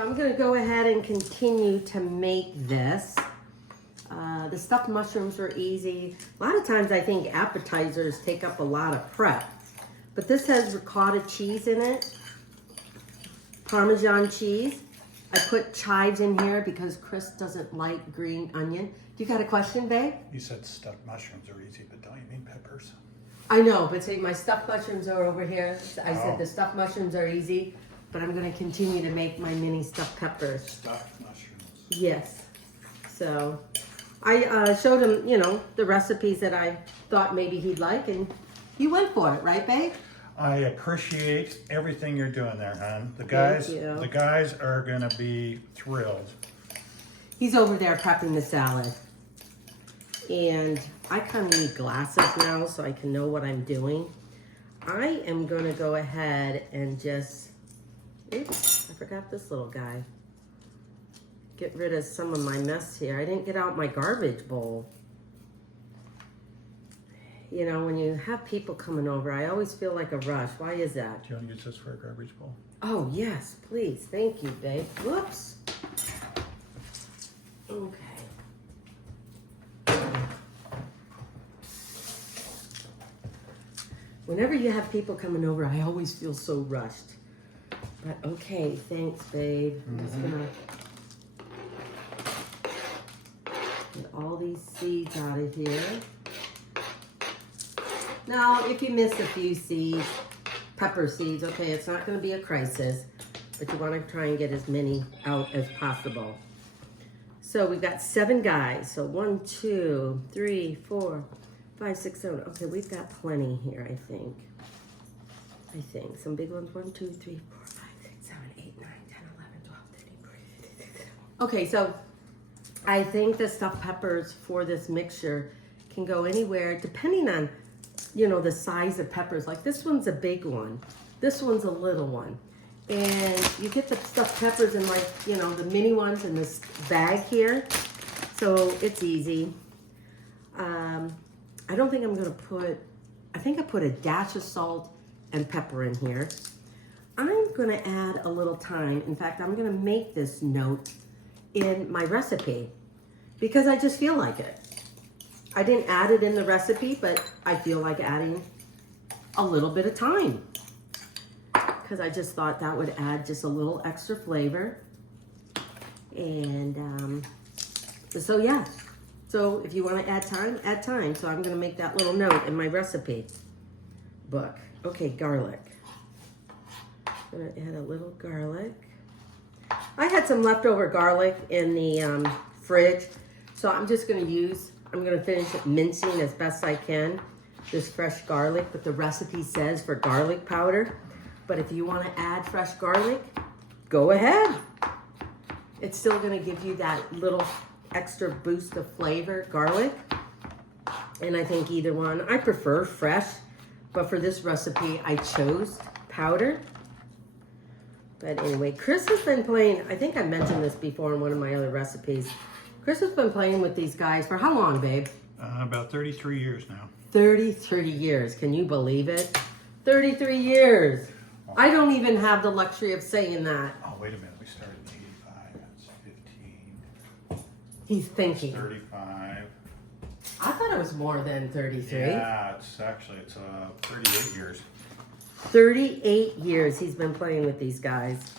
So I'm gonna go ahead and continue to make this. The stuffed mushrooms are easy. A lot of times I think appetizers take up a lot of prep, but this has ricotta cheese in it, Parmesan cheese. I put chives in here because Chris doesn't like green onion. You got a question, babe? You said stuffed mushrooms are easy, but don't you mean peppers? I know, but see, my stuffed mushrooms are over here. I said Oh. the stuffed mushrooms are easy, but I'm gonna continue to make my mini stuffed peppers. Stuffed mushrooms. Yes. So I showed him, you know, the recipes that I thought maybe he'd like, and he went for it, right, babe? I appreciate everything you're doing there, hon. The you. guys are gonna be thrilled. He's over there prepping the salad. And I kind of need glasses now so I can know what I'm doing. I am gonna go ahead and just, oops, I forgot this little guy. Get rid of some of my mess here. I didn't get out my garbage bowl. You know, when you have people coming over, I always feel like a rush. Why is that? Do you want to use this for a garbage bowl? Oh, yes, please. Thank you, babe. Whoops. Okay. Whenever you have people coming over, I always feel so rushed. But okay, thanks, babe. I'm just gonna get all these seeds out of here. Now, if you miss a few seeds, pepper seeds, okay, it's not gonna be a crisis, but you wanna try and get as many out as possible. So we've got 7 guys. So 1, 2, 3, 4, 5, 6, 7. Okay, we've got plenty here, I think. Some big ones. 1, 2, 3, 4, 5, 6, 7, 8, 9, 10, 11, 12, 13, 14, 15, 16. Okay, so I think the stuffed peppers for this mixture can go anywhere depending on, you know, the size of peppers. Like this one's a big one. This one's a little one. And you get the stuffed peppers in, like, you know, the mini ones in this bag here. So it's easy. I don't think I'm gonna put, I think I put a dash of salt and pepper in here. I'm gonna add a little thyme. In fact, I'm gonna make this note in my recipe because I just feel like it. I didn't add it in the recipe, but I feel like adding a little bit of thyme because I just thought that would add just a little extra flavor. And so yeah. So if you want to add thyme, add thyme. So I'm going to make that little note in my recipe book. Okay, garlic. I'm going to add a little garlic. I had some leftover garlic in the fridge, so I'm just going to I'm going to finish it mincing as best I can. This fresh garlic, but the recipe says for garlic powder. But if you want to add fresh garlic, go ahead. It's still going to give you that little extra boost of flavor, garlic. And I think either one, I prefer fresh, but for this recipe, I chose powder. But anyway, Chris has been playing, I think I mentioned this before in one of my other recipes. Chris has been playing with these guys for how long, babe? About 33 years now. 33 years, can you believe it? 33 years. I don't even have the luxury of saying that. Oh, wait a minute. We started in 85. That's 15. He's thinking. 35. I thought it was more than 33. Yeah, it's 38 years. 38 years he's been playing with these guys.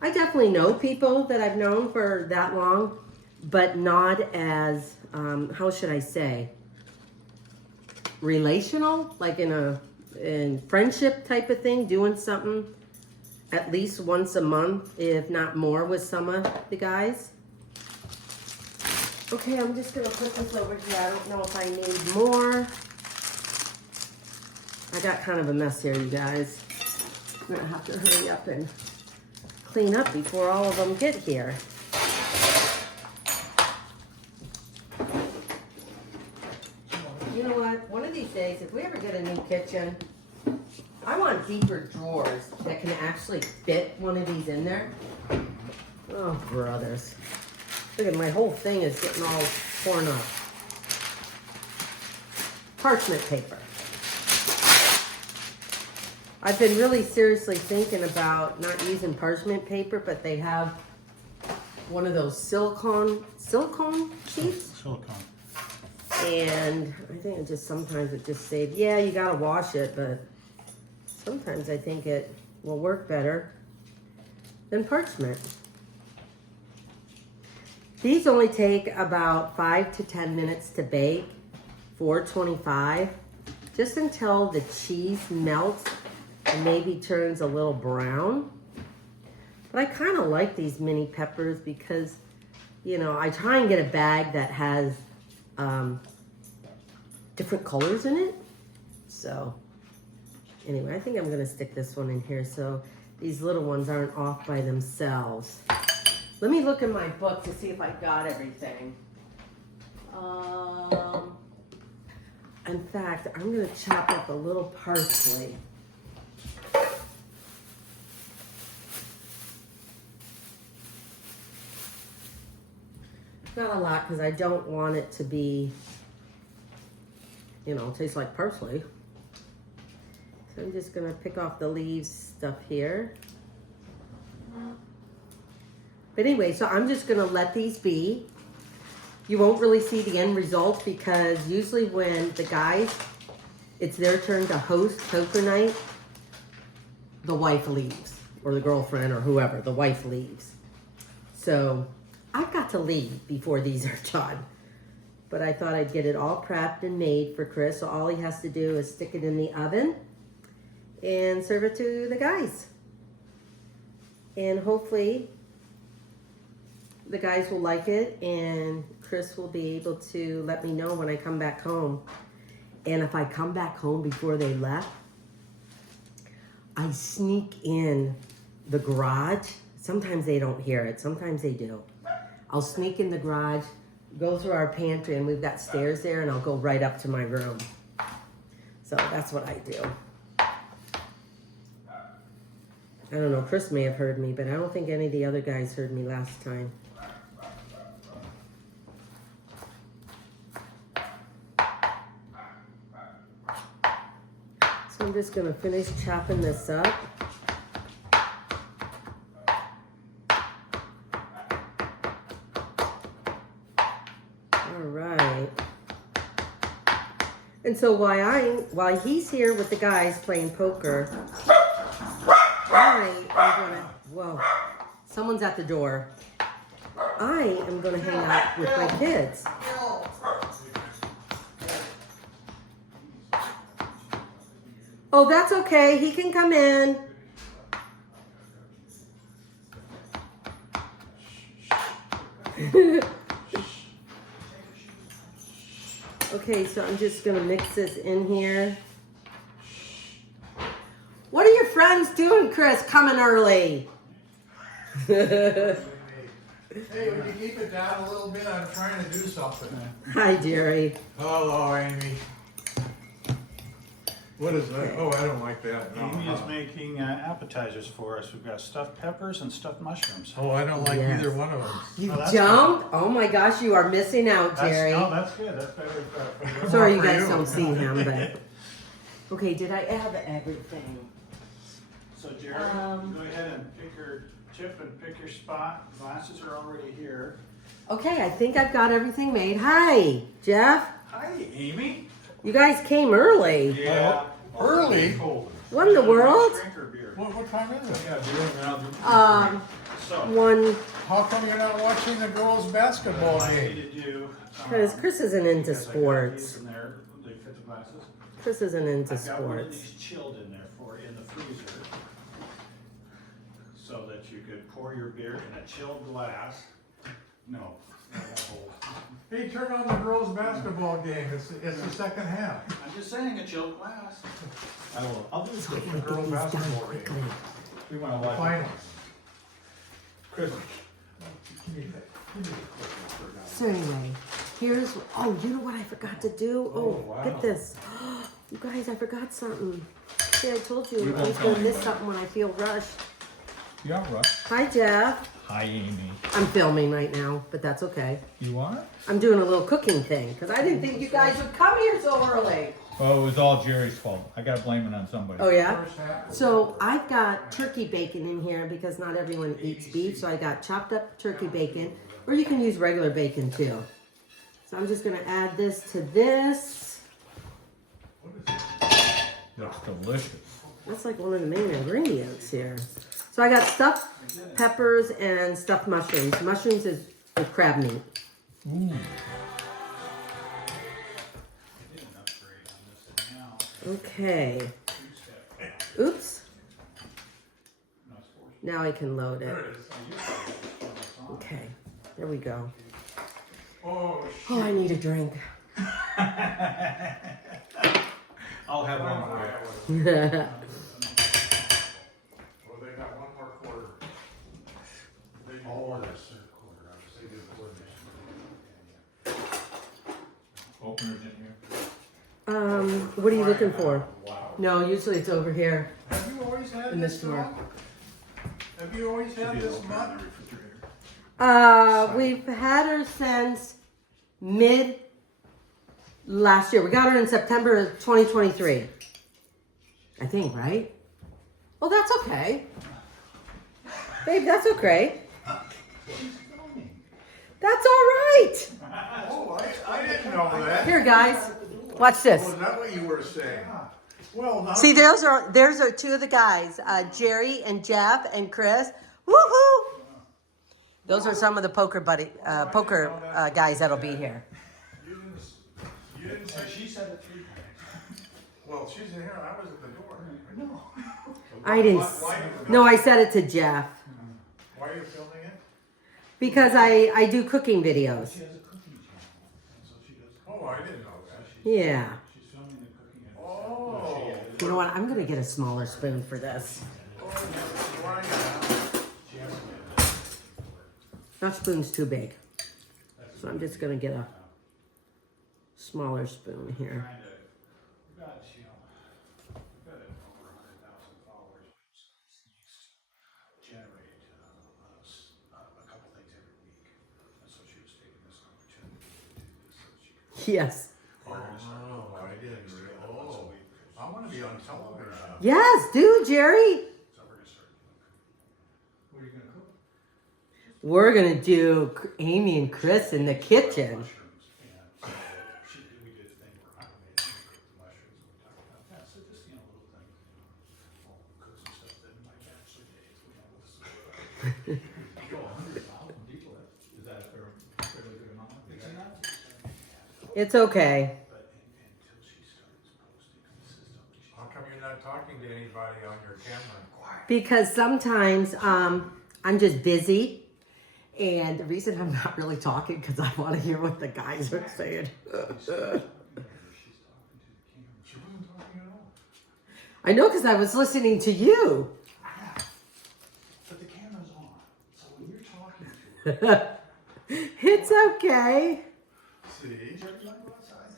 I definitely know people that I've known for that long, but not as, how should I say, relational, like in friendship type of thing, doing something at least once a month, if not more, with some of the guys. Okay, I'm just gonna put this over here. I don't know if I need more. I got kind of a mess here, you guys. I'm gonna have to hurry up and clean up before all of them get here. You know what? One of these days, if we ever get a new kitchen, I want deeper drawers that can actually fit one of these in there. Oh, brothers. Look at my whole thing is getting all torn up. Parchment paper. I've been really seriously thinking about not using parchment paper, but they have one of those silicone sheets. Silicone. And I think it just sometimes it just saves. Yeah, you gotta wash it, but sometimes I think it will work better than parchment. These only take about 5 to 10 minutes to bake, 425, just until the cheese melts and maybe turns a little brown. But I kind of like these mini peppers because, you know, I try and get a bag that has different colors in it. So anyway, I think I'm gonna stick this one in here so these little ones aren't off by themselves. Let me look in my book to see if I got everything. In fact, I'm gonna chop up a little parsley. Not a lot because I don't want it to be, you know, taste like parsley. So I'm just gonna pick off the leaves stuff here. But anyway, so I'm just gonna let these be. You won't really see the end result because usually when the guys, it's their turn to host poker night, the wife leaves, or the girlfriend or whoever, the wife leaves. So I've got to leave before these are done. But I thought I'd get it all prepped and made for Chris. So all he has to do is stick it in the oven and serve it to the guys. And hopefully the guys will like it and Chris will be able to let me know when I come back home. And if I come back home before they left, I sneak in the garage. Sometimes they don't hear it, sometimes they do. I'll sneak in the garage, go through our pantry, and we've got stairs there, and I'll go right up to my room. So that's what I do. I don't know, Chris may have heard me, but I don't think any of the other guys heard me last time. So I'm just gonna finish chopping this up. And so while he's here with the guys playing poker, I am gonna, whoa, someone's at the door. I am gonna hang out with my kids. Oh, that's okay, he can come in. Okay, so I'm just gonna mix this in here. What are your friends doing, Chris, coming early? Hey, would you keep it down a little bit? I'm trying to do something. Hi, Jerry. Hello, Amy. What is that? Oh, I don't like that. No. Amy is making appetizers for us. We've got stuffed peppers and stuffed mushrooms. Oh, I don't like Yes. either one of them. You that's don't? Oh my gosh, you are missing out, Jerry. That's good. That's better for Sorry you for guys you. don't see him, but... Okay, did I have everything? So Jerry, go ahead and pick your chip and pick your spot. Glasses are already here. Okay, I think I've got everything made. Hi, Jeff. Hi, Amy. You guys came early. Yeah. Early? What in the world? Drink or beer? What time is it? Yeah, beer. So, One, How come you're not watching the girls' basketball what I game? need to do. because Chris isn't into because I got these sports. in there, they fit the glasses. Chris isn't into I've got one of sports. these chilled in there for in the freezer, so that you could pour your beer in a chilled glass. No, not that whole. Hey, turn on the girls' basketball game. It's the second half. I'm just saying a chilled glass. I'll do So I The gotta girls' get these done basketball quickly. game. We want to watch. Finals. Chris. Give me that. So anyway, here's, oh, you know what I forgot to do? Oh, wow. get this. You guys, I forgot something. See, I told you I won't was tell gonna miss anybody. something when I feel rushed. Yeah, right. Hi, Jeff. Hi, Amy. I'm filming right now, but that's okay. You are? I'm doing a little cooking thing because I didn't think you guys would come here so early. Well, it was all Jerry's fault. I gotta blame it on somebody. Oh yeah? First half. So I've got turkey bacon in here because not everyone eats beef. So I got chopped up turkey bacon, or you can use regular bacon too. So I'm just gonna add this to this. Looks delicious. That's like one of the main ingredients here. So I got stuffed peppers and stuffed mushrooms. Mushrooms is with crab meat. Ooh. Okay. Oops. Now I can load it. Okay. There we go. Oh, Oh, I need a drink. I'll have one for you. well, they got one more quarter. They need more. That's their quarter. I was thinking of coordination. Openers in here. What are you looking for? Wow. No, usually it's over here. Have you always had In this this drawer. mug? Have you always had this mug? We've had her since mid last year. We got her in September of 2023. I think, right? Well, that's okay. Babe, that's okay. That's all right. Oh, I didn't know that. Here, guys. Watch this. Oh, is that what you were saying? Well, now. See, there's are two of the guys, Jerry and Jeff and Chris. Woohoo! Those are some of the poker guys that'll be here. You didn't say. She said it 3 times. Well, she's in here. I was at the door. No. I didn't. No, I said it to Jeff Why are you filming it? because I do cooking videos. She has a cooking channel, and so she does. Oh, I didn't know that. Yeah. She's filming the cooking. And Oh. You know what? I'm gonna get a smaller spoon for this. Why not? That spoon's too big, so I'm just gonna get a smaller spoon here. Kind of, we've got, you know, we've got over 100,000 followers. She needs to generate a couple things every week. And so she was taking this opportunity to do this so she could. Yes. Oh, I didn't realize. Oh, I want to be on television. Yes, do Jerry. So we're gonna start doing cooking. What are you gonna cook? We're gonna do Amy and Chris in the kitchen. Mushrooms. And so we did a thing where I made the mushrooms and we talked about that. So just, you know, little things, you know, we'll cook some stuff that in my bachelor days, you know, with some. Go 100,000 people. Is that a fairly good amount? It's not. It's okay. But until she starts posting consistently, she's How come you're not talking to anybody on your camera? Because sometimes I'm just busy, and the reason I'm not really talking because I want to hear what the guys are saying. she's talking to the camera. She wasn't talking at all. I know because I was listening to you. But the camera's on, so when you're talking to her, It's okay. See? Jerry, you wanna go outside?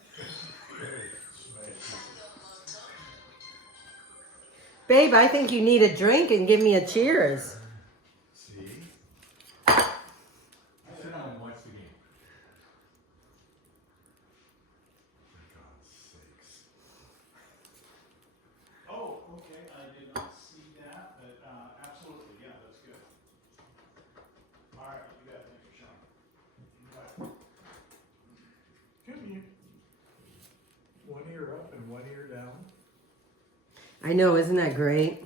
Babe, I think you need a drink and give me a cheers. See? Sit down and watch the game. For God's sakes. Oh, okay, I did not see that, but, absolutely, yeah, that's good. All right, you got it, thank you, Sean. Give me one ear up and one ear down. I know, isn't that great?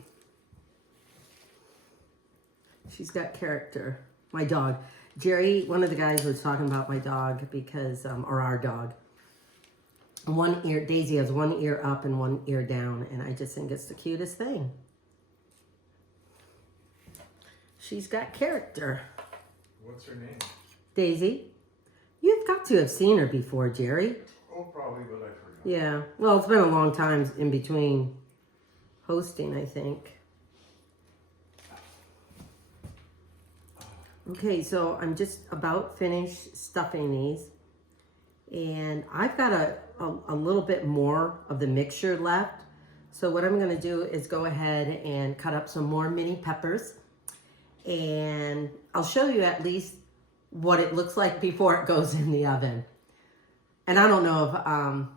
She's got character. My dog. Jerry, one of the guys was talking about my dog because, or our dog. One ear, Daisy has one ear up and one ear down, and I just think it's the cutest thing. She's got character. What's her name? Daisy, you've got to have seen her before, Jerry. Oh, probably, but I forgot. Yeah, well, it's been a long time in between hosting, I think. Okay, so I'm just about finished stuffing these. And I've got a little bit more of the mixture left. So what I'm gonna do is go ahead and cut up some more mini peppers. And I'll show you at least what it looks like before it goes in the oven. And I don't know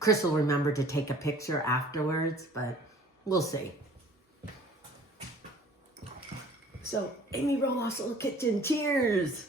Chris will remember to take a picture afterwards, but we'll see. So, Amy Roloff's Little Kitchen, cheers!